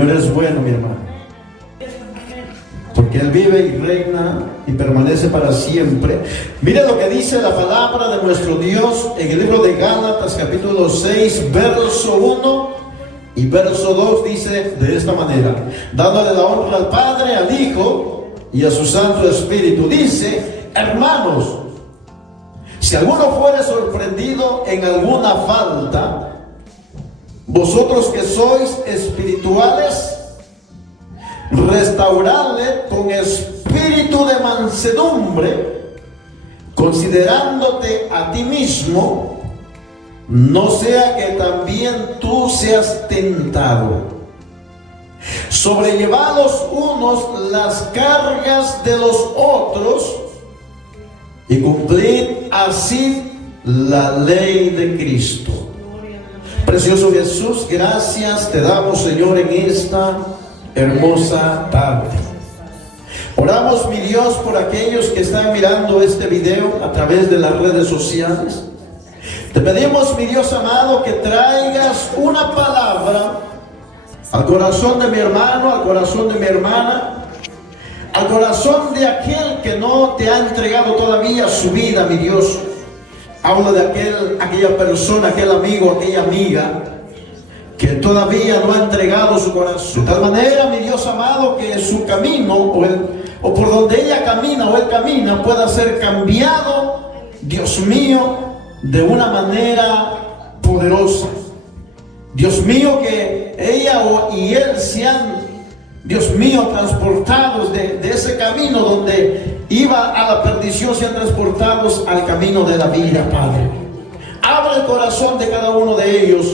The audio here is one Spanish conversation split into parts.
Señor es bueno, mi hermano, porque Él vive y reina y permanece para siempre. Mire lo que dice la palabra de nuestro Dios en el libro de Gálatas, capítulo 6, verso 1 y verso 2. Dice de esta manera: dándole la honra al Padre, al Hijo y a su Santo Espíritu. Dice: hermanos, si alguno fuere sorprendido en alguna falta, vosotros que sois espirituales, restauradle con espíritu de mansedumbre, considerándote a ti mismo, no sea que también tú seas tentado. Sobrellevad los unos las cargas de los otros y cumplid así la ley de Cristo. Precioso Jesús, gracias te damos, Señor, en esta hermosa tarde. Oramos, mi Dios, por aquellos que están mirando este video a través de las redes sociales. Te pedimos, mi Dios amado, que traigas una palabra al corazón de mi hermano, al corazón de mi hermana, al corazón de aquel que no te ha entregado todavía su vida, mi Dios. Hablo de aquella persona, aquel amigo, aquella amiga que todavía no ha entregado su corazón. De tal manera, mi Dios amado, que su camino o por donde ella camina o él camina pueda ser cambiado, Dios mío, de una manera poderosa. Dios mío, que ella y él sean, Dios mío, transportados de ese camino donde iba a la perdición, sean transportados al camino de la vida, Padre. Abre el corazón de cada uno de ellos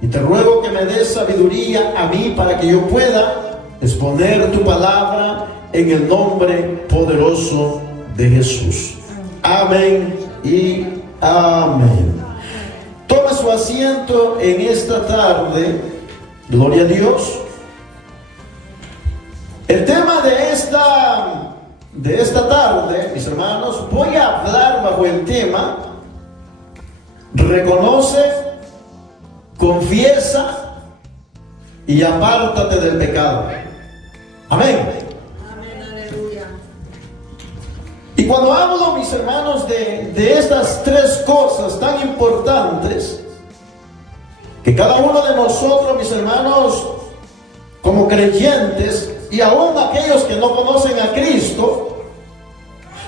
y te ruego que me des sabiduría a mí para que yo pueda exponer tu palabra en el nombre poderoso de Jesús. Amén y amén. Toma su asiento en esta tarde. Gloria a Dios. El tema de esta tarde, mis hermanos, voy a hablar bajo el tema: reconoce, confiesa y apártate del pecado. Amén. Amén, aleluya. Y cuando hablo, mis hermanos, de estas tres cosas tan importantes, que cada uno de nosotros, mis hermanos, como creyentes, y aún aquellos que no conocen a Cristo,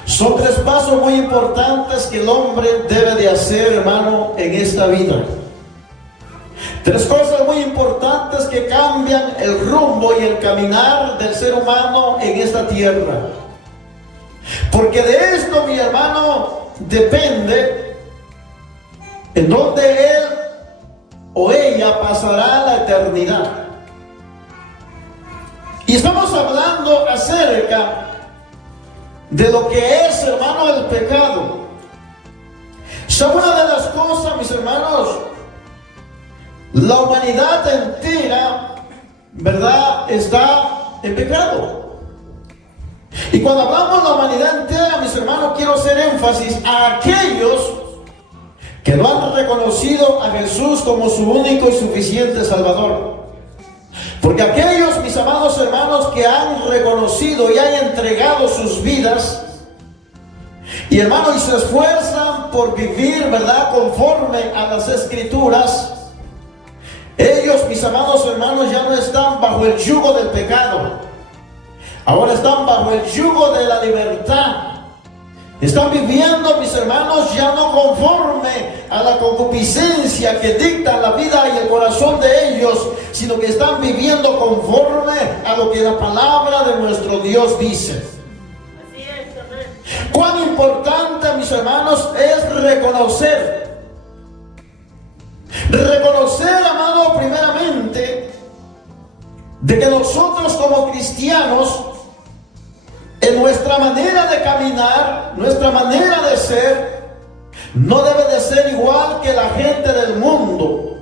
son tres pasos muy importantes que el hombre debe de hacer, hermano, en esta vida. Tres cosas muy importantes que cambian el rumbo y el caminar del ser humano en esta tierra. Porque de esto, mi hermano, depende en donde él o ella pasará la eternidad. Y estamos hablando acerca de lo que es, hermano, el pecado. ¿Sabe una de las cosas, mis hermanos? La humanidad entera, ¿verdad?, está en pecado. Y cuando hablamos de la humanidad entera, mis hermanos, quiero hacer énfasis a aquellos que no han reconocido a Jesús como su único y suficiente Salvador. Porque aquellos, mis amados hermanos, que han reconocido y han entregado sus vidas, y hermanos, y se esfuerzan por vivir, ¿verdad?, conforme a las Escrituras, ellos, mis amados hermanos, ya no están bajo el yugo del pecado. Ahora están bajo el yugo de la libertad. Están viviendo, mis hermanos, ya no conforme a la concupiscencia que dicta la vida y el corazón de ellos, sino que están viviendo conforme a lo que la palabra de nuestro Dios dice. Así es, amén. Cuán importante, mis hermanos, es reconocer. Reconocer, amado, primeramente, de que nosotros como cristianos, en nuestra manera de caminar, nuestra manera de ser, no debe de ser igual que la gente del mundo.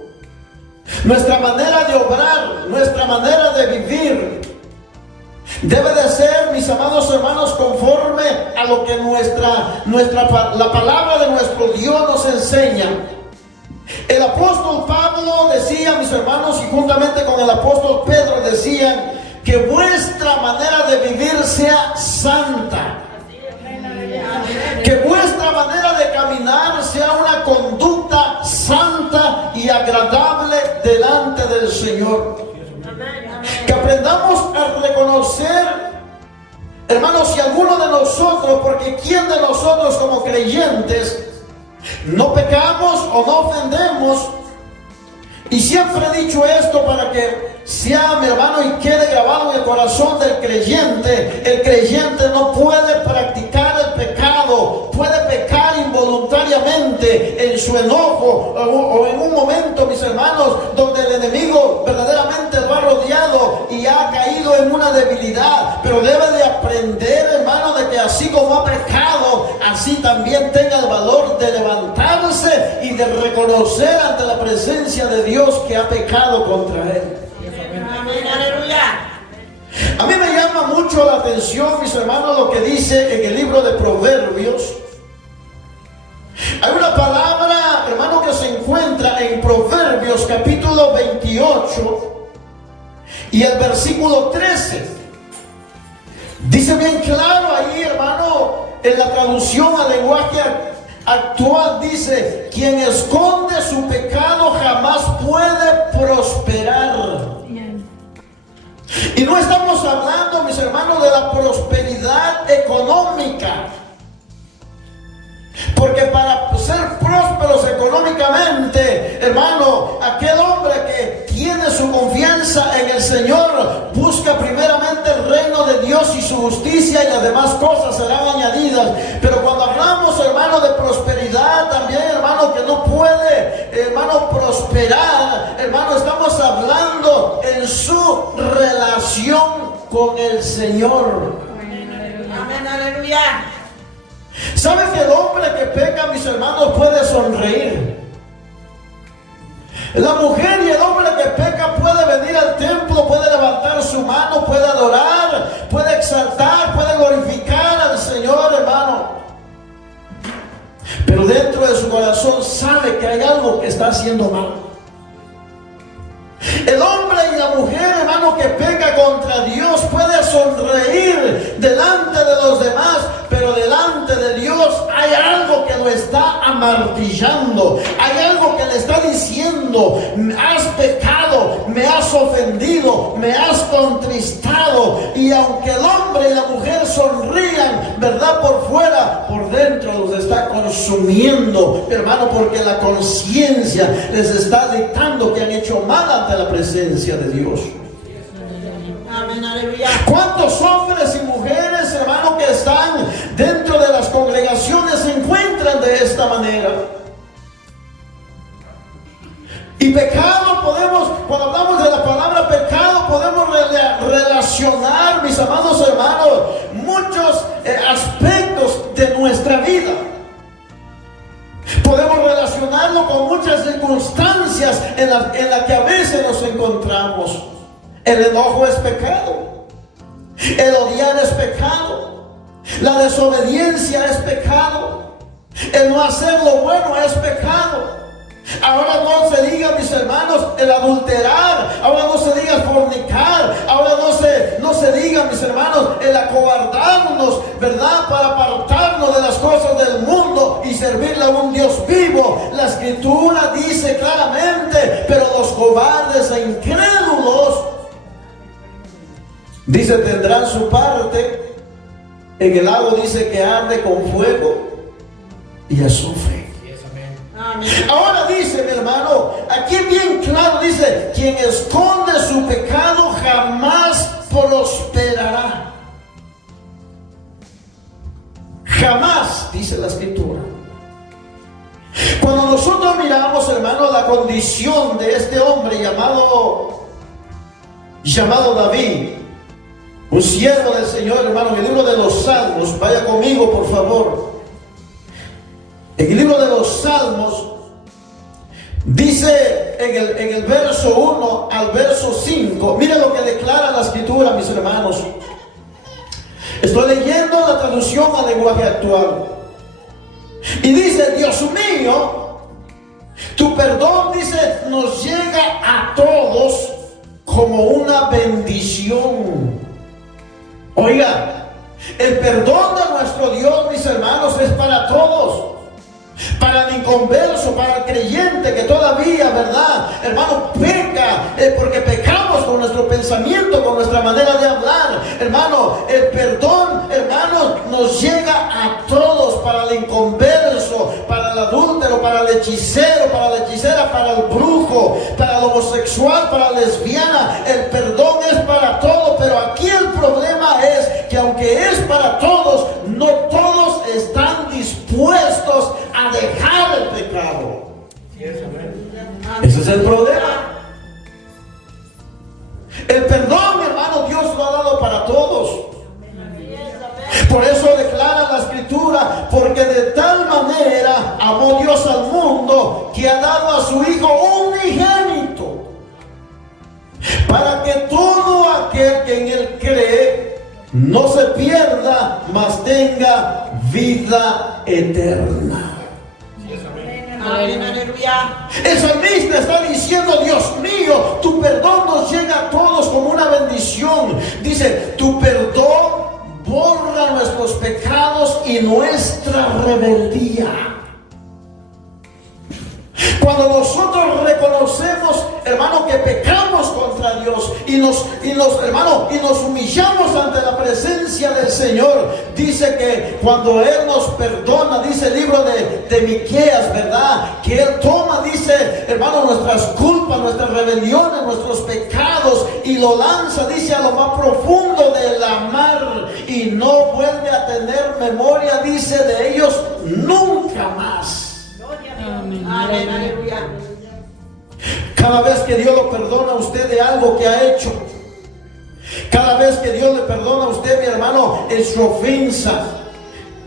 Nuestra manera de obrar, nuestra manera de vivir, debe de ser, mis amados hermanos, conforme a lo que la palabra de nuestro Dios nos enseña. El apóstol Pablo decía, mis hermanos, y juntamente con el apóstol Pedro decían, que vuestra manera de vivir sea santa. Que vuestra manera de caminar sea una conducta santa y agradable delante del Señor. Que aprendamos a reconocer, hermanos, si alguno de nosotros, porque ¿quién de nosotros como creyentes no pecamos o no ofendemos? Y siempre he dicho esto para que sea, mi hermano, y quede grabado en el corazón del creyente. El creyente no puede practicar el pecado, puede pecar involuntariamente en su enojo o en un momento, mis hermanos, donde el enemigo verdaderamente lo ha rodeado y ha caído en una debilidad. Pero debe de aprender, hermano, de que así como ha pecado, así también tenga el valor de levantarse y de reconocer ante la presencia de Dios que ha pecado contra él. Amén, aleluya. A mí me llama mucho la atención, mis hermanos, lo que dice en el libro de Proverbios. Hay una palabra, hermano, que se encuentra en Proverbios capítulo 28 y el versículo 13. Dice bien claro ahí, hermano, en la traducción al lenguaje actual, dice: quien esconde su pecado jamás puede prosperar. Y no estamos hablando, mis hermanos, de la prosperidad económica. Porque para ser prósperos económicamente, hermano, aquel hombre que tiene su confianza en el Señor busca primeramente el reino de Dios y su justicia, y las demás cosas serán añadidas. Pero cuando hablamos, hermano, de prosperidad, también, hermano, que no puede, hermano, prosperar, hermano, estamos hablando en su relación con el Señor. Amén, aleluya. ¿Sabe que el hombre que peca, mis hermanos, puede sonreír? La mujer y el hombre que peca puede venir al templo, puede levantar su mano, puede adorar, puede exaltar, puede glorificar al Señor, hermano. Pero dentro de su corazón sabe que hay algo que está haciendo mal. El hombre y la mujer, hermano, que peca contra Dios puede sonreír delante de los demás, pero delante de Dios hay algo que lo está amartillando. Hay algo que le está diciendo: has pecado, me has ofendido, me has contristado. Y aunque el hombre y la mujer sonrían, verdad, por fuera, por dentro los está consumiendo, hermano, porque la conciencia les está dictando que han hecho mal ante la presencia de Dios. Amén, aleluya. ¿Cuántos hombres y mujeres, hermano, que están dentro de las congregaciones se encuentran de esta manera? Y pecado podemos, cuando hablamos de la palabra pecado, podemos relacionar, mis amados hermanos, muchos aspectos de nuestra vida. Podemos relacionarlo con muchas circunstancias en la que a veces nos encontramos. El enojo es pecado. El odiar es pecado. La desobediencia es pecado. El no hacer lo bueno es pecado. Ahora no se diga, mis hermanos, el adulterar. Ahora no se diga fornicar. Ahora no se diga, mis hermanos, el acobardarnos, ¿verdad? Para apartarnos de las cosas del mundo y servirle a un Dios vivo. La Escritura dice claramente: pero los cobardes e incrédulos, dice, tendrán su parte en el lago, dice, que arde con fuego y azufre. Amén. Ahora dice, mi hermano, aquí bien claro dice: quien esconde su pecado jamás prosperará. Jamás, dice la Escritura. Cuando nosotros miramos, hermano, la condición de este hombre llamado David, un siervo del Señor, hermano, en el libro de los Salmos, vaya conmigo por favor. En el libro de los Salmos dice en el verso 1 al verso 5, mire lo que declara la Escritura, mis hermanos. Estoy leyendo la traducción al lenguaje actual. Y dice: Dios mío, Tu perdón, dice, nos llega a todos como una bendición. Oiga, el perdón de nuestro Dios, mis hermanos, es para todos. Para el inconverso, para el creyente que todavía, ¿verdad? Hermano, peca, porque pecamos con nuestro pensamiento, con nuestra manera de hablar. Hermano, el perdón, hermano, nos llega a todos, para el inconverso, para el adúltero, para el hechicero, para la hechicera, para el brujo, para el homosexual, para la lesbiana. El perdón es para todos, pero aquí el problema es que aunque es para todos, no todos están dispuestos a dejar el pecado. Ese es el problema. El perdón, hermano, Dios lo ha dado para todos. Por eso declara la Escritura, porque de tal manera amó Dios al mundo que ha dado a su Hijo unigénito, para que todo aquel que en Él cree no se pierda, mas tenga vida eterna. Amén, aleluya. El salmista está diciendo: Dios mío, tu perdón nos llega a todos como una bendición. Dice: tu perdón borra nuestros pecados y nuestra rebeldía. Cuando nosotros reconocemos, hermano, que pecamos contra Dios y nos humillamos ante la presencia del Señor, dice que cuando Él nos perdona, dice el libro de Miqueas, ¿verdad? Que Él toma, dice, hermano, nuestras culpas, nuestras rebeliones, nuestros pecados, y lo lanza, dice, a lo más profundo de la mar, y no vuelve a tener memoria, dice, de ellos nunca más. Amén, aleluya. Cada vez que Dios lo perdona a usted de algo que ha hecho, cada vez que Dios le perdona a usted, mi hermano, en su ofensa,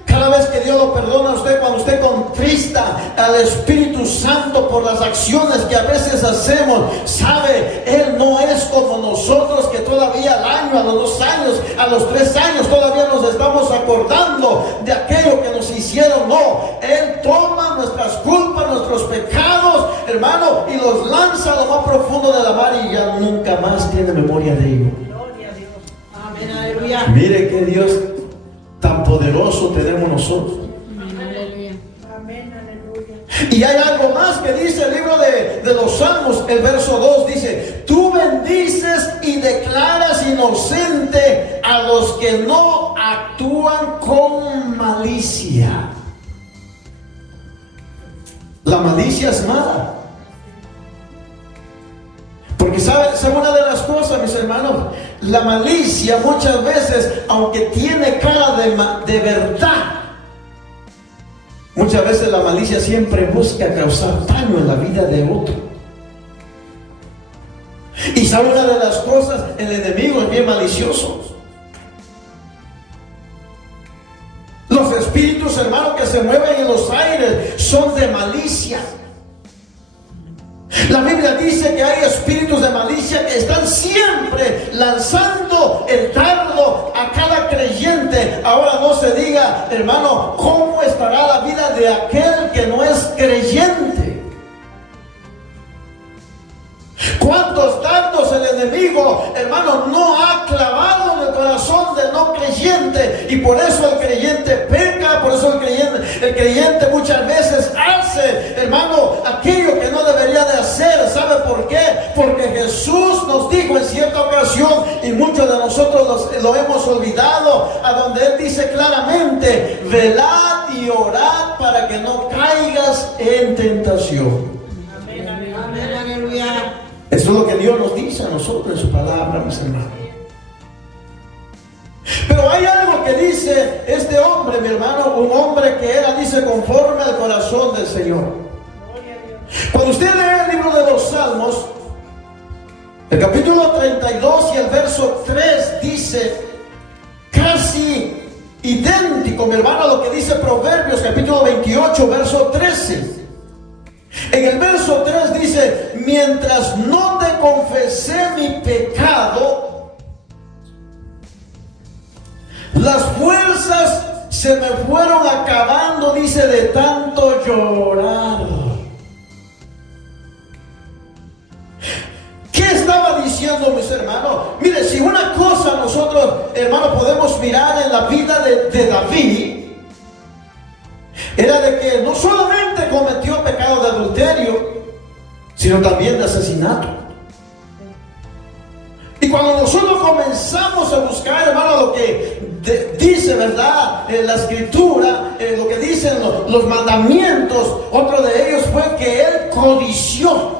cada vez que Dios lo perdona a usted cuando usted contrista al Espíritu Santo por las acciones que a veces hacemos, sabe, Él no es como nosotros, que todavía al año, a los 2 años, a los 3 años todavía nos estamos acordando de aquello que nos hicieron. No, Él toma nuestras culpas, nuestros pecados, hermano, y los lanza a lo más profundo de la mar, y ya nunca más tiene memoria de ello. Amén, aleluya. Mire que Dios tan poderoso tenemos nosotros. Amén, aleluya. Y hay algo más que dice el libro de los Salmos, el verso 2 dice: tú bendices y declaras inocente a los que no actúan con malicia. La malicia es mala. Porque sabe una de las cosas, mis hermanos, la malicia muchas veces, aunque tiene cara de verdad, muchas veces la malicia siempre busca causar daño en la vida de otro. Y sabe una de las cosas, el enemigo es bien malicioso. Los espíritus, hermanos, que se mueven en los aires son de malicia. La Biblia dice que hay espíritus de malicia que están siempre lanzando el dardo a cada creyente. Ahora no se diga, hermano, cómo estará la vida de aquel que no es creyente. ¿Cuántos dardos el enemigo, hermano, no ha clavado en el corazón del no creyente? Y por eso el creyente peca, por eso el creyente muchas veces hace, hermano, aquello que no debería de hacer. ¿Sabe por qué? Porque Jesús nos dijo en cierta ocasión, y muchos de nosotros lo hemos olvidado, a donde Él dice claramente: velad y orad para que no caigas en tentación. Amén, aleluya. Eso es lo que Dios nos dice a nosotros en su palabra, mis hermanos. Pero hay algo que dice este hombre, mi hermano, un hombre que era, dice, conforme al corazón del Señor. Cuando usted lee el libro de los Salmos, el capítulo 32 y el verso 3 dice, casi idéntico, mi hermano, a lo que dice Proverbios, capítulo 28, verso 13. En el verso 3 dice: mientras no te confesé mi pecado, las fuerzas se me fueron acabando, dice, de tanto llorar. hermano, podemos mirar en la vida de David, era de que no solamente cometió pecado de adulterio, sino también de asesinato. Y cuando nosotros comenzamos a buscar, hermano, lo que dice, ¿verdad? La escritura, lo que dicen los mandamientos, otro de ellos fue que él codició,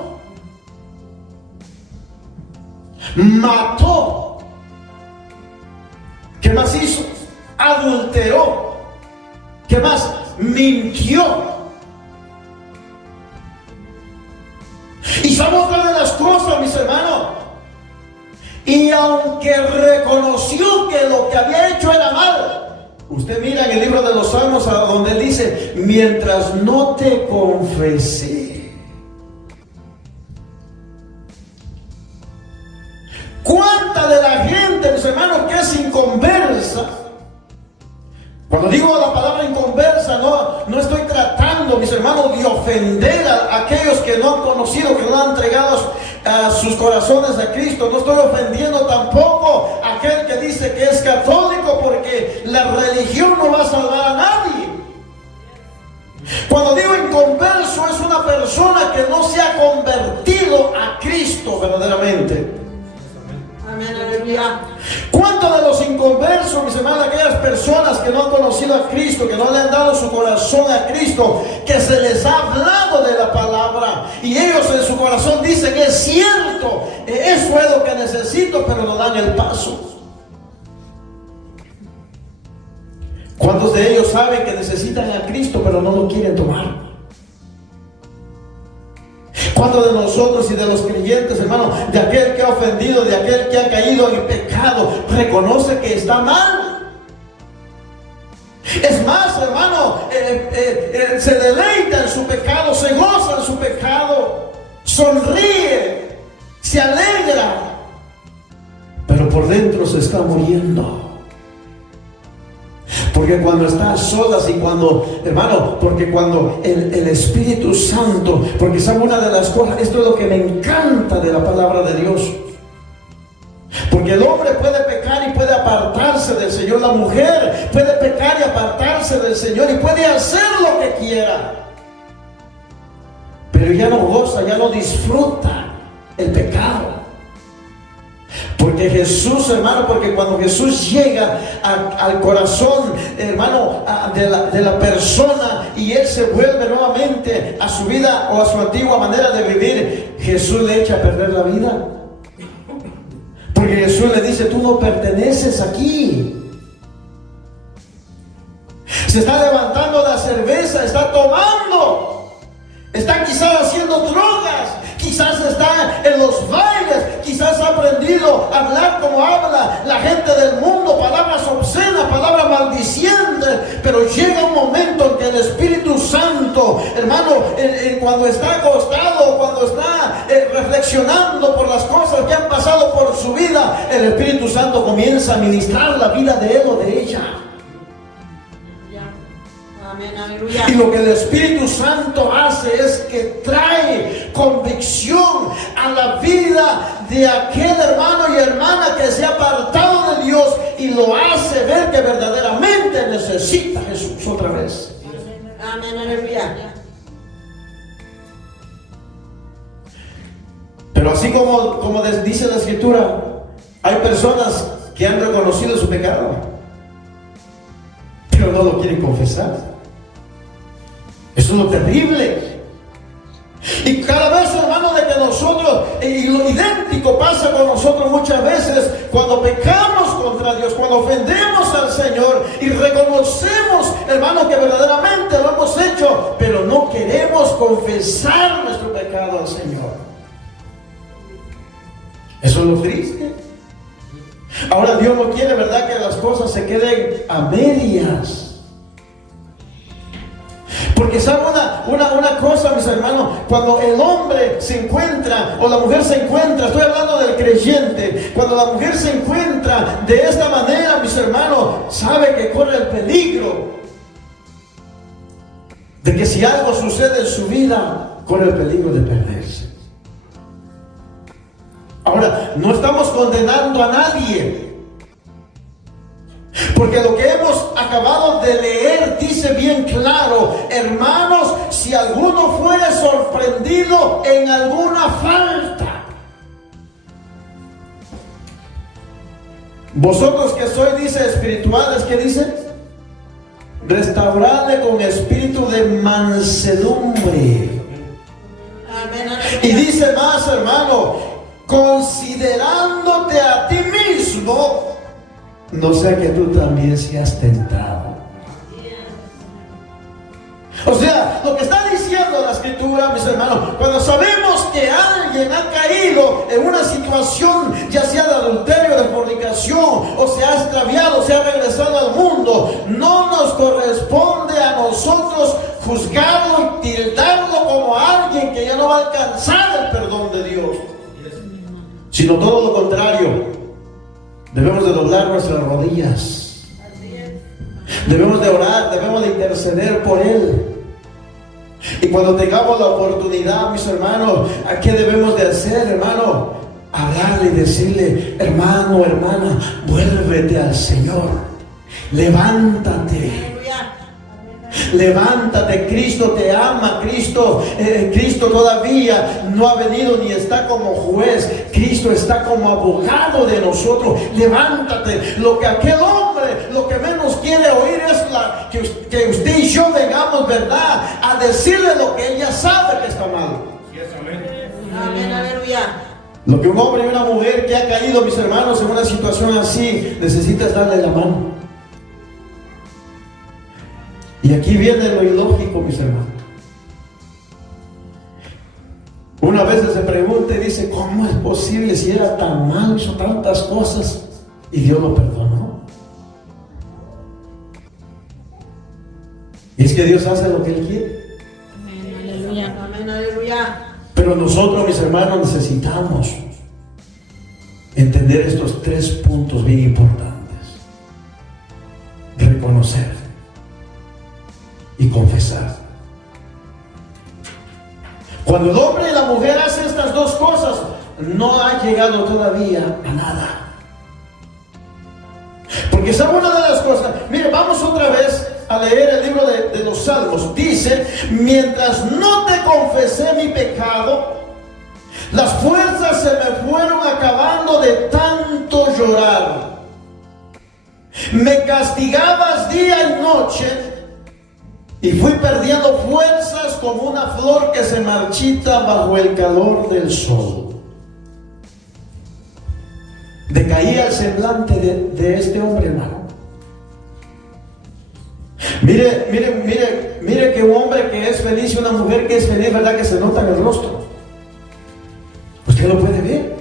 mató. ¿Qué más hizo? Adulteró. ¿Qué más? Mintió. Y son otra de las cosas, mis hermanos. Y aunque reconoció que lo que había hecho era mal, usted mira en el libro de los Salmos a donde él dice: mientras no te confesé. ¿Cuánta de la gente, mis hermanos, que es inconversa? Cuando digo la palabra inconversa, no estoy tratando, mis hermanos, de ofender a aquellos que no han conocido, que no han entregado sus corazones a Cristo. No estoy ofendiendo tampoco a aquel que dice que es católico, porque la religión no va a salvar a nadie. Cuando digo inconverso, es una persona que no se ha convertido a Cristo verdaderamente. Amén, aleluya. ¿Cuántos de los inconversos, mis hermanos, aquellas personas que no han conocido a Cristo, que no le han dado su corazón a Cristo, que se les ha hablado de la palabra y ellos en su corazón dicen: es cierto, eso es lo que necesito, pero no dan el paso? ¿Cuántos de ellos saben que necesitan a Cristo, pero no lo quieren tomar? ¿Cuántos de nosotros y de los creyentes, hermano, de aquel que ha ofendido, de aquel que ha caído en pecado, reconoce que está mal? Es más, hermano, se deleita en su pecado, se goza en su pecado, sonríe, se alegra, pero por dentro se está muriendo. Porque cuando está a solas y cuando, hermano, porque cuando el Espíritu Santo, porque sabe una de las cosas, esto es lo que me encanta de la palabra de Dios. Porque el hombre puede pecar y puede apartarse del Señor, la mujer puede pecar y apartarse del Señor y puede hacer lo que quiera, pero ya no goza, ya no disfruta el pecado. Porque Jesús, hermano, porque cuando Jesús llega al corazón, hermano, de la persona, y él se vuelve nuevamente a su vida o a su antigua manera de vivir, Jesús le echa a perder la vida. Porque Jesús le dice: tú no perteneces aquí. Se está levantando la cerveza, está tomando, está quizás haciendo drogas, quizás está en los bailes, quizás ha aprendido a hablar como habla la gente del mundo, palabras obscenas, palabras maldicientes. Pero llega un momento en que el Espíritu Santo, hermano, cuando está acostado, cuando está reflexionando por las cosas que han pasado por su vida, el Espíritu Santo comienza a ministrar la vida de él o de ella. Amén, aleluya. Y lo que el Espíritu Santo hace es que trae convicción a la vida de aquel hermano y hermana que se ha apartado de Dios, y lo hace ver que verdaderamente necesita a Jesús otra vez. Amén, aleluya. Pero así como dice la Escritura, hay personas que han reconocido su pecado, pero no lo quieren confesar. Eso es lo terrible. Y cada vez, hermano, de que nosotros, y lo idéntico pasa con nosotros muchas veces, cuando pecamos contra Dios, cuando ofendemos al Señor y reconocemos, hermano, que verdaderamente lo hemos hecho, pero no queremos confesar nuestro pecado al Señor. Eso es lo triste. Ahora Dios no quiere, ¿verdad?, que las cosas se queden a medias. Porque sabe una cosa, mis hermanos, cuando el hombre se encuentra, o la mujer se encuentra, estoy hablando del creyente, cuando la mujer se encuentra de esta manera, mis hermanos, sabe que corre el peligro de que si algo sucede en su vida, corre el peligro de perderse. Ahora, no estamos condenando a nadie, Porque lo que hemos acabado de leer dice bien claro, hermanos, si alguno fuere sorprendido en alguna falta, vosotros que sois, dice, espirituales, ¿qué dice? Restaurarle con espíritu de mansedumbre. Amén. Y dice más, hermano, considerándote a ti mismo, no sea que tú también seas tentado. O sea, lo que está diciendo la escritura, mis hermanos, cuando sabemos que alguien ha caído en una situación, ya sea de adulterio, de fornicación, o se ha extraviado, se ha regresado al mundo, no nos corresponde a nosotros juzgarlo y tildarlo como alguien que ya no va a alcanzar el perdón de Dios, sino todo lo contrario. Debemos de doblar nuestras rodillas, debemos de orar, debemos de interceder por él. Y cuando tengamos la oportunidad, mis hermanos, ¿qué debemos de hacer, hermano? Hablarle y decirle, hermano, hermana, vuélvete al Señor, levántate. Levántate, Cristo te ama, Cristo todavía no ha venido ni está como juez, Cristo está como abogado de nosotros. Levántate. Lo que aquel hombre, lo que menos quiere oír es que usted y yo vengamos, ¿verdad?, a decirle lo que ella sabe que está mal. Amén, aleluya. Lo que un hombre y una mujer que ha caído, mis hermanos, en una situación así, necesita es darle la mano. Y aquí viene lo ilógico, mis hermanos. Una vez se pregunta y dice, ¿cómo es posible si era tan malo, hizo tantas cosas y Dios lo perdonó? Y es que Dios hace lo que Él quiere. Amén, aleluya. Amén, aleluya. Pero nosotros, mis hermanos, necesitamos entender estos 3 puntos bien importantes: reconocer y confesar. Cuando el hombre y la mujer hacen estas 2 cosas, no ha llegado todavía a nada. Porque esa es una de las cosas. Mire, vamos otra vez a leer el libro de los Salmos. Dice, mientras no te confesé mi pecado, las fuerzas se me fueron acabando de tanto llorar. Me castigabas día y noche, y fui perdiendo fuerzas como una flor que se marchita bajo el calor del sol. Decaía el semblante de este hombre, hermano. Mire que un hombre que es feliz y una mujer que es feliz, ¿verdad?, que se nota en el rostro. Usted lo puede ver.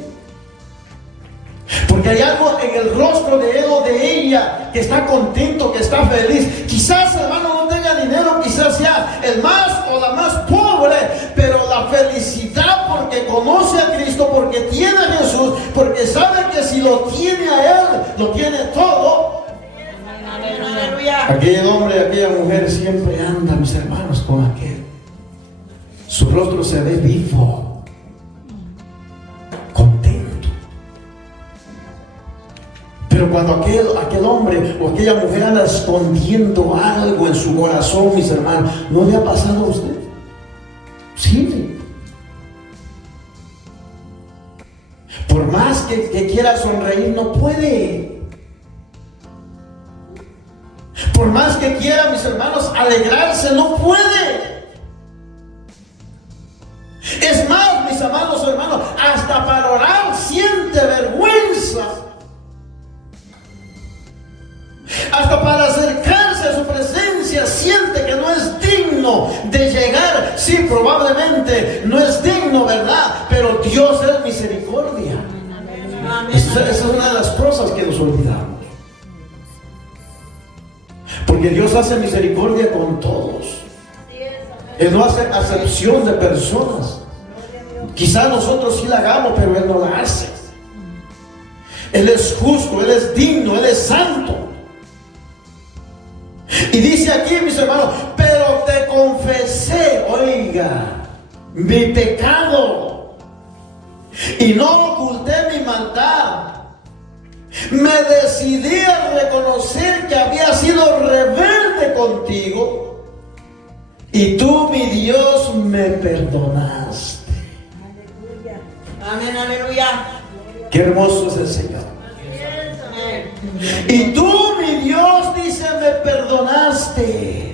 Porque hay algo en el rostro de él o de ella que está contento, que está feliz. Quizás, hermano, no tenga dinero, quizás sea el más o la más pobre, pero la felicidad porque conoce a Cristo, porque tiene a Jesús, porque sabe que si lo tiene a Él, lo tiene todo. Aleluya. Aquel hombre, aquella mujer siempre anda, mis hermanos, con aquel. Su rostro se ve vivo, contento. Pero cuando aquel hombre o aquella mujer anda escondiendo algo en su corazón, mis hermanos, ¿no le ha pasado a usted? Sí. Por más que quiera sonreír, no puede. Por más que quiera, mis hermanos, alegrarse, no puede. Es más, mis amados hermanos, hasta para orar siente vergüenza. Hasta para acercarse a su presencia siente que no es digno de llegar. Sí, probablemente no es digno, ¿verdad? Pero Dios es misericordia. Esa es una de las cosas que nos olvidamos. Porque Dios hace misericordia con todos. Él no hace acepción de personas. Quizás nosotros sí la hagamos, pero Él no la hace. Él es justo, Él es digno, Él es santo. Y dice aquí, mis hermanos, pero te confesé, oiga, mi pecado, y no oculté mi maldad. Me decidí a reconocer que había sido rebelde contigo y tú, mi Dios, me perdonaste. Amén, aleluya. Qué hermoso es el Señor. Y tú, mi Dios, dice, me perdonaste.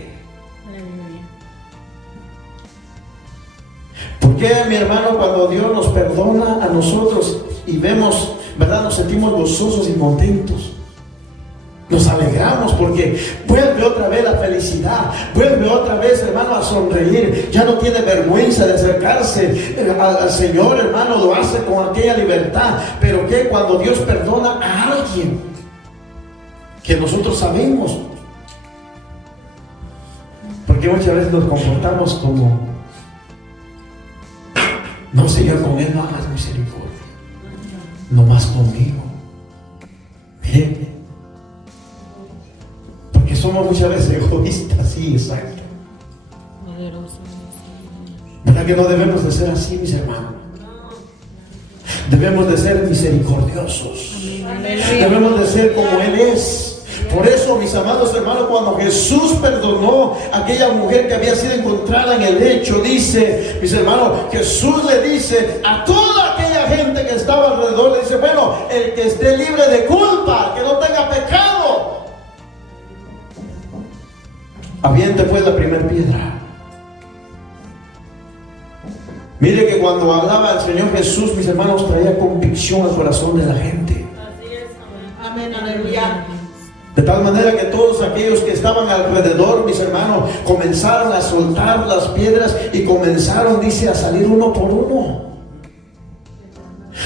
Porque, mi hermano, cuando Dios nos perdona a nosotros y vemos, ¿verdad? Nos sentimos gozosos y contentos. Nos alegramos porque vuelve otra vez la felicidad, vuelve otra vez, hermano, a sonreír. Ya no tiene vergüenza de acercarse al Señor, hermano, lo hace con aquella libertad. Pero que cuando Dios perdona a alguien que nosotros sabemos, porque muchas veces nos comportamos como: no, Señor, con él no hagas misericordia, no más conmigo. Porque somos muchas veces egoístas, sí, exacto. ¿Verdad que no debemos de ser así, mis hermanos? Debemos de ser misericordiosos. Debemos de ser como Él es. Por eso, mis amados hermanos, cuando Jesús perdonó a aquella mujer que había sido encontrada en el lecho, dice, mis hermanos, Jesús le dice a toda aquella gente que estaba alrededor, le dice: bueno, el que esté libre de culpa, que no tenga pecado, aviente pues la primera piedra. Mire que cuando hablaba el Señor Jesús, mis hermanos, traía convicción al corazón de la gente. Así es. Amén, aleluya. De tal manera que todos aquellos que estaban alrededor, mis hermanos, comenzaron a soltar las piedras y comenzaron, dice, a salir uno por uno.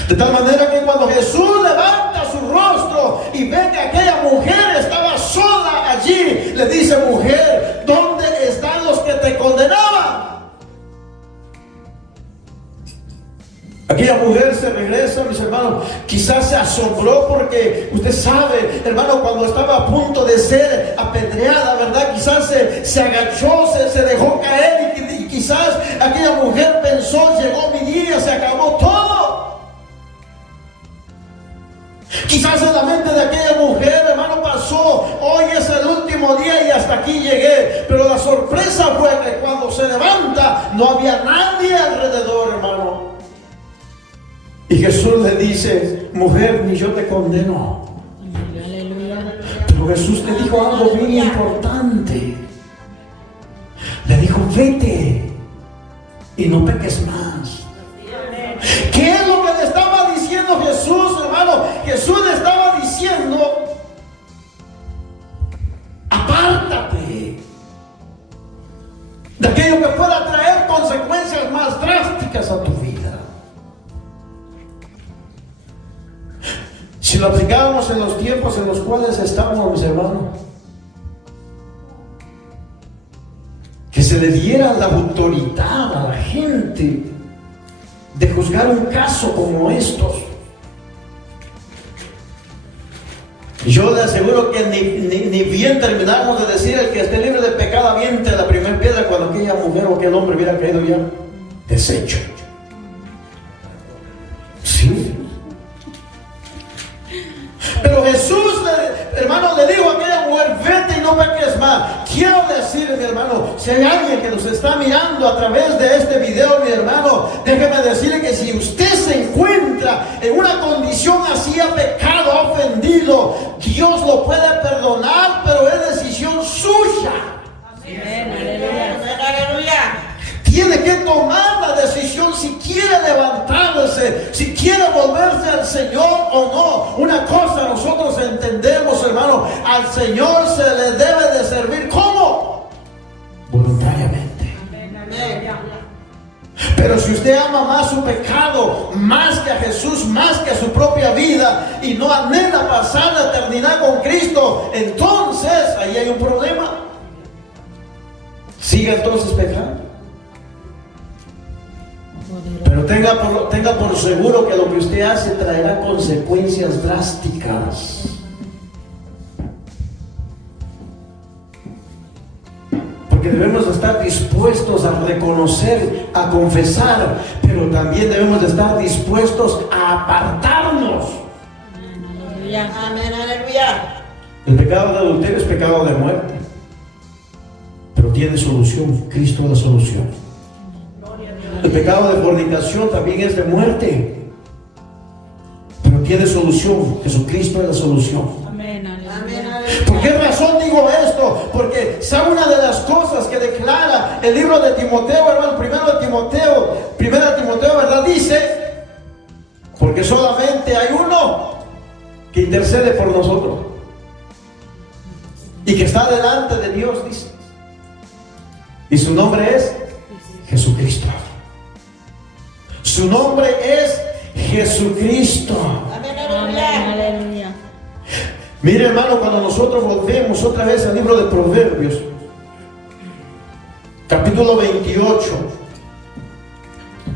De tal manera que cuando Jesús levanta su rostro y ve que aquella mujer estaba sola allí, le dice: mujer, ¿dónde están los que te condenaban? Aquella mujer se regresa, mis hermanos, quizás se asombró porque usted sabe, hermano, cuando estaba a punto de ser apedreada, ¿verdad? Quizás se agachó, se dejó caer y quizás aquella mujer pensó: llegó mi día, se acabó todo. Quizás en la mente de aquella mujer, hermano, pasó: hoy es el último día y hasta aquí llegué. Pero la sorpresa fue que cuando se levanta no había nadie alrededor, hermano. Y Jesús le dice: mujer, ni yo te condeno. Pero Jesús le dijo algo bien importante. Le dijo: vete y no peques más. ¿Qué es lo que le estaba diciendo Jesús, hermano? Jesús le estaba diciendo: apártate de aquello que pueda traer consecuencias más drásticas a tu vida. Si lo aplicáramos en los tiempos en los cuales estamos, mis hermanos, que se le diera la autoridad a la gente de juzgar un caso como estos. Yo le aseguro que ni bien terminamos de decir: el que esté libre de pecado aviente la primera piedra, cuando aquella mujer o aquel hombre hubiera caído ya deshecho. Sí. Pero Jesús, hermano, le dijo a aquella mujer: vete y no peques más. Quiero decir, mi hermano, si hay alguien que nos está mirando a través de este video, mi hermano, déjeme decirle que si usted se encuentra en una condición así, ha pecado, ha ofendido, Dios lo puede perdonar, pero es decisión suya. Amén, aleluya. Amén, aleluya. Tiene que tomar la decisión si quiere levantarse, si quiere volverse al Señor o no. Una cosa nosotros entendemos, hermano: al Señor se le debe de servir. ¿Cómo? Voluntariamente. Pero si usted ama más su pecado, más que a Jesús, más que a su propia vida, y no anhela pasar la eternidad con Cristo, entonces ahí hay un problema. Siga entonces pecando. Pero tenga por seguro que lo que usted hace traerá consecuencias drásticas. Porque debemos estar dispuestos a reconocer, a confesar, pero también debemos de estar dispuestos a apartarnos. Aleluya. Amén, aleluya. El pecado de adulterio es pecado de muerte, pero tiene solución. Cristo es la solución. El pecado de fornicación también es de muerte, pero tiene solución. Jesucristo es la solución. Amén, aleluya. ¿Por qué razón digo esto? Porque ¿sabe una de las cosas que declara el libro de Timoteo, hermano? Primera de Timoteo, ¿verdad? Dice, porque solamente hay uno que intercede por nosotros y que está delante de Dios, dice, y su nombre es Jesucristo. Su nombre es Jesucristo. Amén, aleluya. Mire, hermano, cuando nosotros volvemos otra vez al libro de Proverbios, capítulo 28,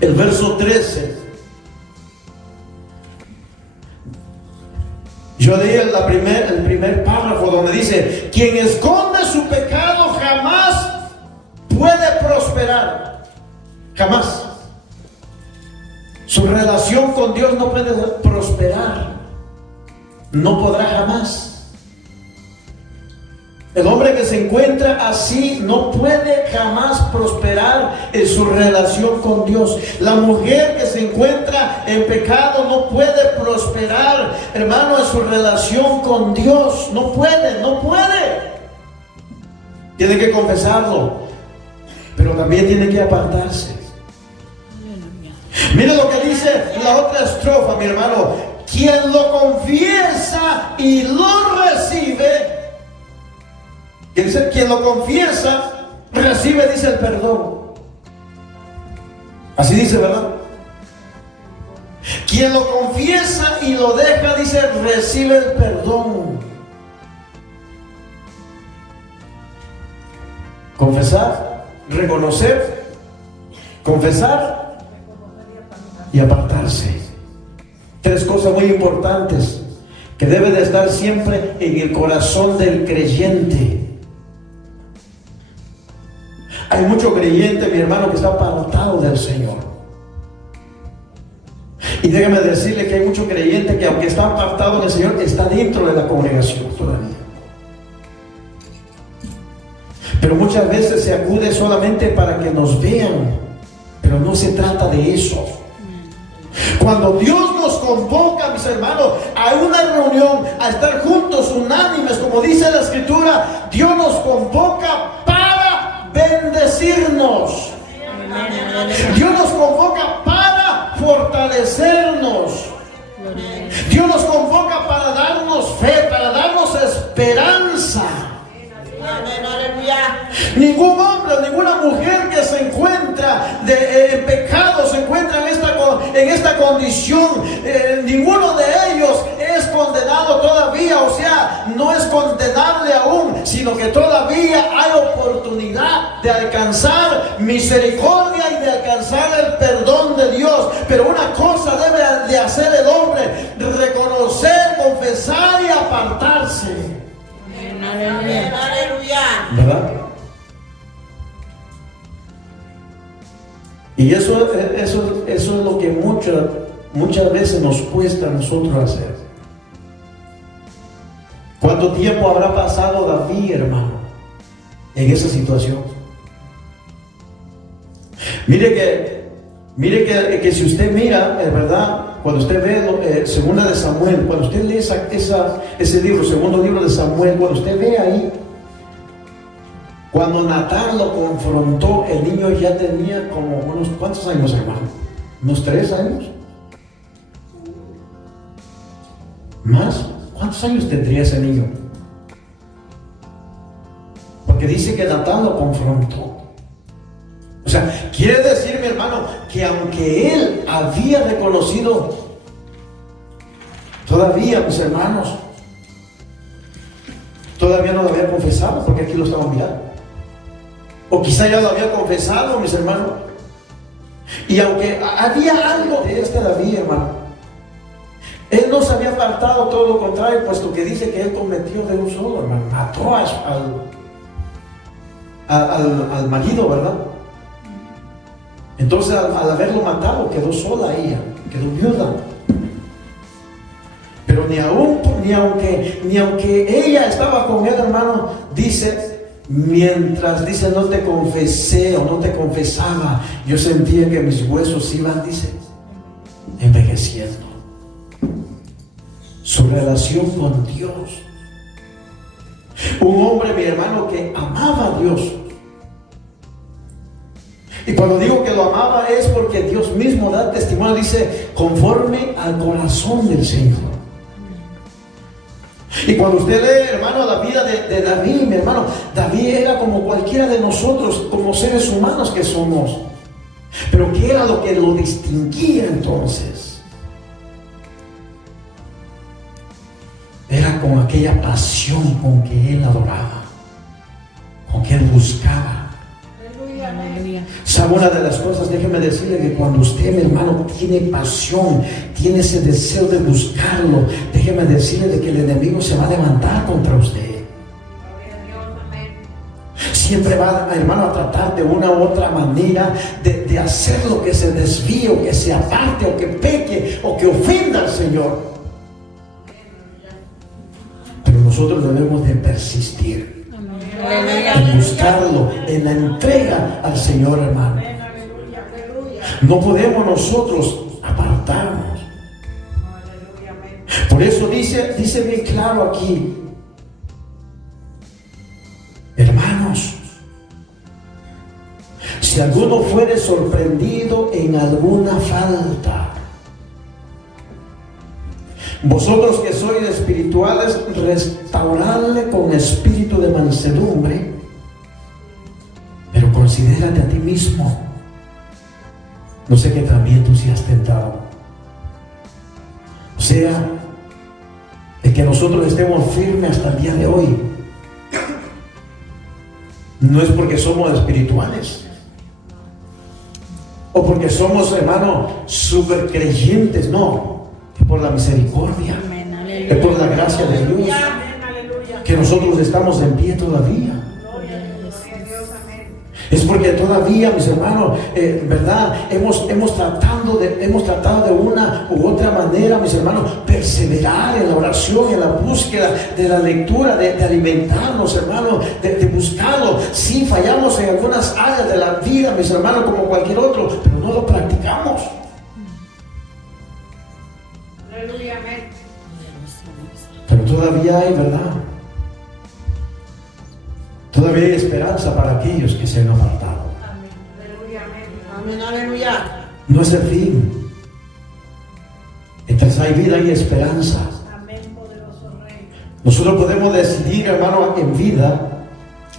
el verso 13. Yo leí el primer párrafo donde dice: quien esconde su pecado jamás puede prosperar. Jamás. Su relación con Dios no puede prosperar. No podrá jamás. El hombre que se encuentra así no puede jamás prosperar en su relación con Dios. La mujer que se encuentra en pecado no puede prosperar, hermano, en su relación con Dios. No puede. Tiene que confesarlo, pero también tiene que apartarse. Mire lo que dice la otra estrofa, mi hermano. Quien lo confiesa y lo recibe, quien lo confiesa, recibe, dice, el perdón. Así dice, ¿verdad? Quien lo confiesa y lo deja, dice, recibe el perdón. Confesar, reconocer, confesar y apartarse. Tres cosas muy importantes que deben de estar siempre en el corazón del creyente. Hay mucho creyente, mi hermano, que está apartado del Señor. Y déjame decirle que hay mucho creyente que, aunque está apartado del Señor, está dentro de la congregación todavía. Pero muchas veces se acude solamente para que nos vean, pero no se trata de eso. Cuando Dios nos convoca, mis hermanos, a una reunión, a estar juntos, unánimes, como dice la Escritura, Dios nos convoca para bendecirnos. Dios nos convoca para fortalecernos. Dios nos convoca para darnos fe, para darnos esperanza. Ningún hombre, ninguna mujer que se encuentra en pecado, se encuentra en esta condición, ninguno de ellos es condenado todavía, o sea, no es condenable aún, sino que todavía hay oportunidad de alcanzar misericordia y de alcanzar el perdón de Dios. Pero una cosa debe de hacer el hombre: reconocer, confesar y apartarse. Aleluya. ¿Verdad? Y eso es lo que muchas veces nos cuesta a nosotros hacer. ¿Cuánto tiempo habrá pasado David, hermano, en esa situación? Mire que si usted mira, ¿verdad? Cuando usted ve Segunda de Samuel, cuando usted lee ese libro, segundo libro de Samuel, cuando usted ve ahí, cuando Natán lo confrontó, el niño ya tenía como unos, ¿cuántos años, hermano? ¿Unos 3 años? ¿Más? ¿Cuántos años tendría ese niño? Porque dice que Natán lo confrontó. O sea, quiere decir, mi hermano, que aunque él había reconocido, todavía, mis hermanos, todavía no lo había confesado, porque aquí lo estamos mirando. O quizá ya lo había confesado, mis hermanos. Y aunque había algo de David, hermano, él no se había apartado, todo lo contrario, puesto que dice que él cometió de un solo, hermano. Mató al marido, ¿verdad? Entonces, al haberlo matado, quedó sola ella, quedó viuda. Pero ni aún ni aunque ella estaba con él, hermano, dice, mientras dice no te confesé o no te confesaba, yo sentía que mis huesos iban, dice, envejeciendo. Su relación con Dios. Un hombre, mi hermano, que amaba a Dios. Y cuando digo que lo amaba es porque Dios mismo da testimonio, dice, conforme al corazón del Señor. Y cuando usted lee, hermano, la vida de David, mi hermano, David era como cualquiera de nosotros, como seres humanos que somos. Pero ¿qué era lo que lo distinguía entonces? Era con aquella pasión con que él adoraba, con que él buscaba. ¿Sabe una de las cosas? Déjeme decirle que cuando usted, mi hermano, tiene pasión, tiene ese deseo de buscarlo, déjeme decirle de que el enemigo se va a levantar contra usted. Siempre va, hermano, a tratar de una u otra manera de hacer lo que se desvíe, o que se aparte, o que peque, o que ofenda al Señor. Pero nosotros debemos de persistir en buscarlo, en la entrega al Señor, hermano. No podemos nosotros apartarnos. Por eso dice bien claro aquí, hermanos, si alguno fuere sorprendido en alguna falta, vosotros que sois espirituales, restauradle con espíritu de mansedumbre, pero considérate a ti mismo. No sé que también tú seas tentado. O sea, el que nosotros estemos firmes hasta el día de hoy, no es porque somos espirituales, o porque somos, hermano, super creyentes, no. Es por la misericordia, es por la gracia de Dios que nosotros estamos en pie todavía. Es porque todavía, mis hermanos, verdad, hemos tratado de una u otra manera, mis hermanos, perseverar en la oración, en la búsqueda de la lectura, de alimentarnos, hermanos, de buscarlo. Sí, fallamos en algunas áreas de la vida, mis hermanos, como cualquier otro, pero no lo practicamos. Pero todavía hay, ¿verdad? Todavía hay esperanza para aquellos que se han apartado. Amén, aleluya. No es el fin. Mientras hay vida hay esperanza. Nosotros podemos decidir, hermano, en vida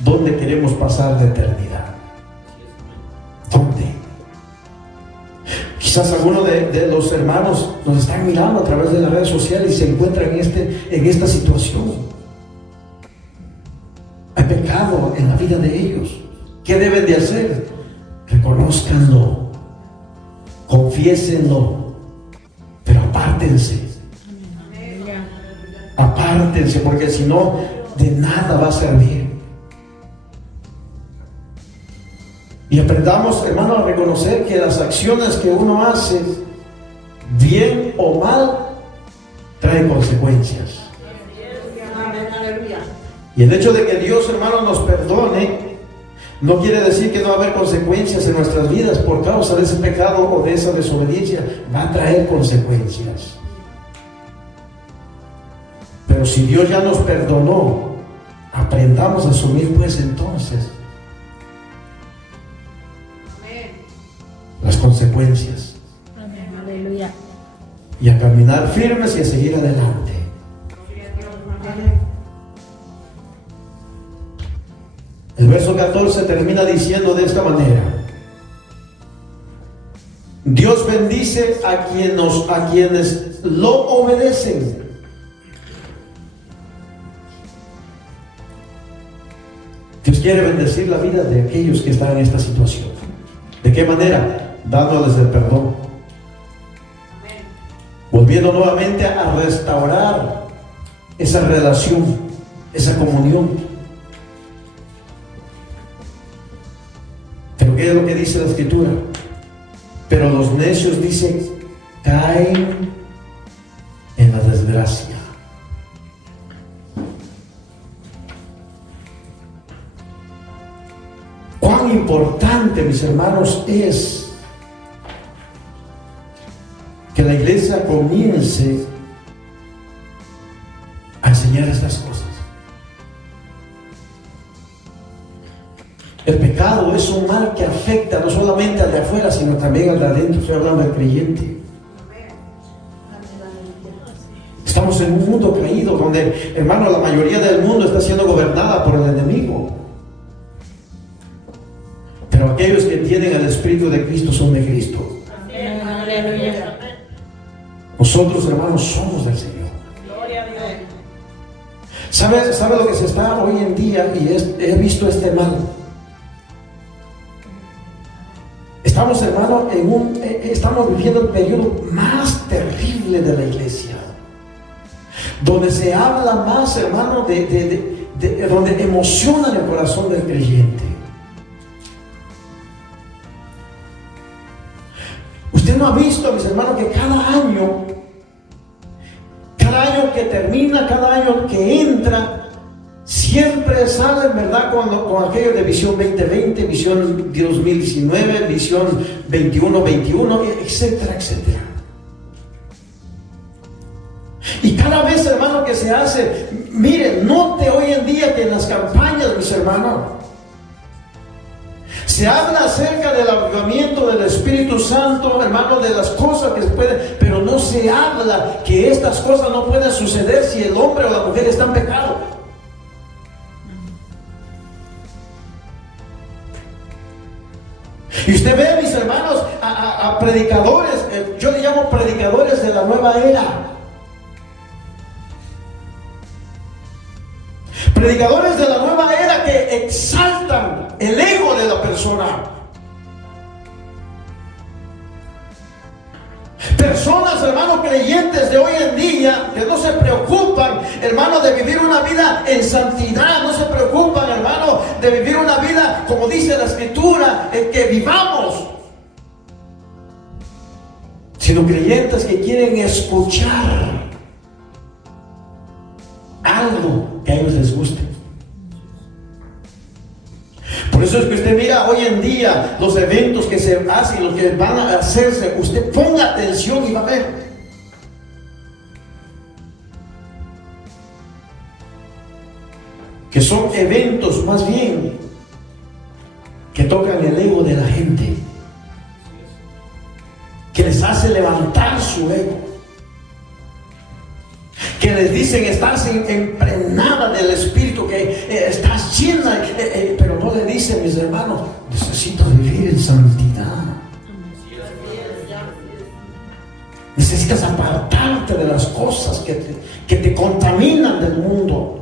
dónde queremos pasar la eternidad. ¿Dónde? Quizás algunos de los hermanos nos están mirando a través de las redes sociales y se encuentran en esta situación. Hay pecado en la vida de ellos. ¿Qué deben de hacer? Reconózcanlo, confiésenlo, pero apártense. Apártense, porque si no, de nada va a servir. Y aprendamos, hermano, a reconocer que las acciones que uno hace, bien o mal, traen consecuencias. Y el hecho de que Dios, hermano, nos perdone, no quiere decir que no va a haber consecuencias en nuestras vidas por causa de ese pecado o de esa desobediencia. Va a traer consecuencias. Pero si Dios ya nos perdonó, aprendamos a asumir pues entonces las consecuencias. Amén, aleluya. Y a caminar firmes y a seguir adelante. El verso 14 termina diciendo de esta manera: Dios bendice a quienes lo obedecen. Dios quiere bendecir la vida de aquellos que están en esta situación. ¿De qué manera? Dándoles el perdón. Volviendo nuevamente a restaurar esa relación, esa comunión. Pero ¿qué es lo que dice la Escritura? Pero los necios, dicen, caen en la desgracia. cuán importante, mis hermanos, es que la iglesia comience a enseñar estas cosas. El pecado es un mal que afecta no solamente al de afuera, sino también al de adentro. Estoy hablando del creyente. Estamos en un mundo caído donde, hermano, la mayoría del mundo está siendo gobernada por el enemigo. Pero aquellos que tienen el Espíritu de Cristo son de Cristo. Aleluya. Nosotros, hermanos, somos del Señor. ¿Sabe lo que se está hoy en día? Y he visto este mal. Estamos, hermano, estamos viviendo el periodo más terrible de la iglesia, donde se habla más, hermano, donde emociona el corazón del creyente. Usted no ha visto, mis hermanos, que cada año que termina, cada año que entra, siempre sale, ¿verdad?, con aquello de Visión 2020, Visión 2019, Visión 21, etcétera, etcétera. Y cada vez, hermano, que se hace, mire, note hoy en día que en las campañas, mis hermanos, se habla acerca del avivamiento del Espíritu Santo, hermano, de las cosas que se pueden, pero no se habla que estas cosas no pueden suceder si el hombre o la mujer está en pecado. Y usted ve, mis hermanos, a predicadores, yo le llamo predicadores de la nueva era. Predicadores de la nueva era que exaltan el ego de la persona. Personas, hermanos, creyentes de hoy en día que no se preocupan, hermano, de vivir una vida en santidad, no se preocupan, hermano, de vivir una vida, como dice la Escritura, que vivamos, sino creyentes que quieren escuchar algo que a ellos les guste. Por eso es que usted mira hoy en día los eventos que se hacen, los que van a hacerse, usted ponga atención y va a ver. Que son eventos más bien que tocan el ego de la gente, que les hace levantar su ego, que les dicen estás impregnada del Espíritu, que estás llena, pero no le dicen, mis hermanos, necesitas vivir en santidad, necesitas apartarte de las cosas que te contaminan del mundo.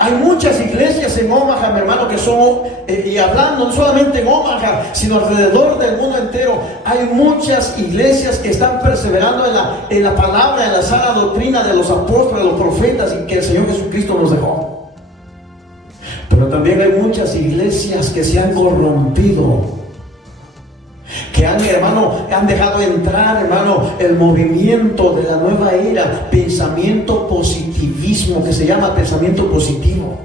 Hay muchas iglesias en Omaha, mi hermano, que son, y hablando no solamente en Omaha, sino alrededor del mundo entero, hay muchas iglesias que están perseverando en la palabra, en la sana doctrina de los apóstoles, de los profetas, y que el Señor Jesucristo nos dejó. Pero también hay muchas iglesias que se han corrompido, que han dejado entrar, hermano, el movimiento de la nueva era, pensamiento positivismo, que se llama pensamiento positivo.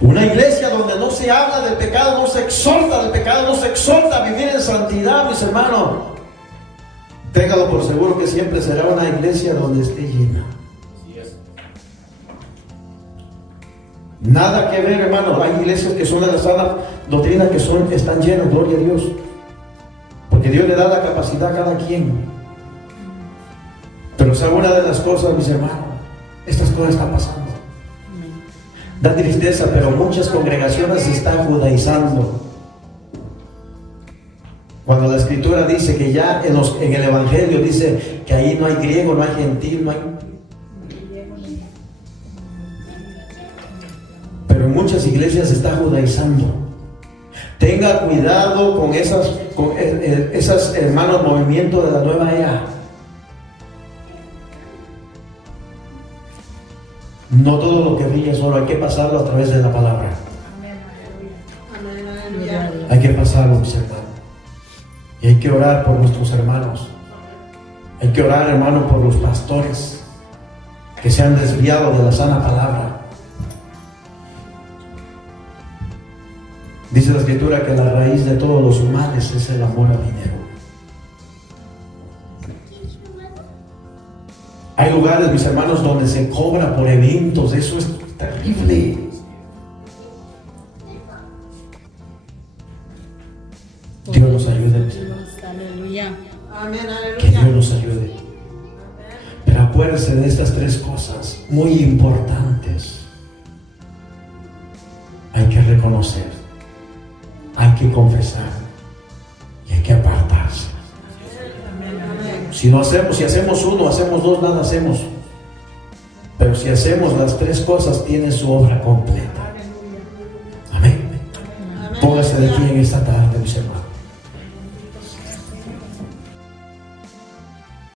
Una iglesia donde no se habla del pecado, no se exhorta del pecado, no se exhorta a vivir en santidad, mis hermanos, téngalo por seguro que siempre será una iglesia donde esté llena. Nada que ver, hermano. Hay iglesias que son de la sana doctrina, que están llenas, gloria a Dios, porque Dios le da la capacidad a cada quien. Pero es una de las cosas, mis hermanos, estas cosas están pasando. Da tristeza, pero muchas congregaciones se están judaizando. Cuando la Escritura dice que ya en el Evangelio dice que ahí no hay griego, no hay gentil, no hay. Pero en muchas iglesias se está judaizando. Tenga cuidado con esas hermanos, movimientos de la nueva era. No todo lo que brilla es oro, hay que pasarlo a través de la palabra. Hay que pasarlo, mis hermanos. Y hay que orar por nuestros hermanos. Hay que orar, hermano, por los pastores. que se han desviado de la sana palabra. Dice la Escritura que la raíz de todos los males es el amor al dinero. Hay lugares, mis hermanos, donde se cobra por eventos. Eso es terrible. Dios nos ayude. Aleluya. Amén, Que aleluya. Dios nos ayude. Pero acuérdense de estas tres cosas muy importantes. Hay que reconocer, hay que confesar y hay que apartarse. Si hacemos uno, hacemos dos, nada hacemos. Pero si hacemos las tres cosas, tiene su obra completa. Amén. Póngase de pie en esta tarde, mis hermanos.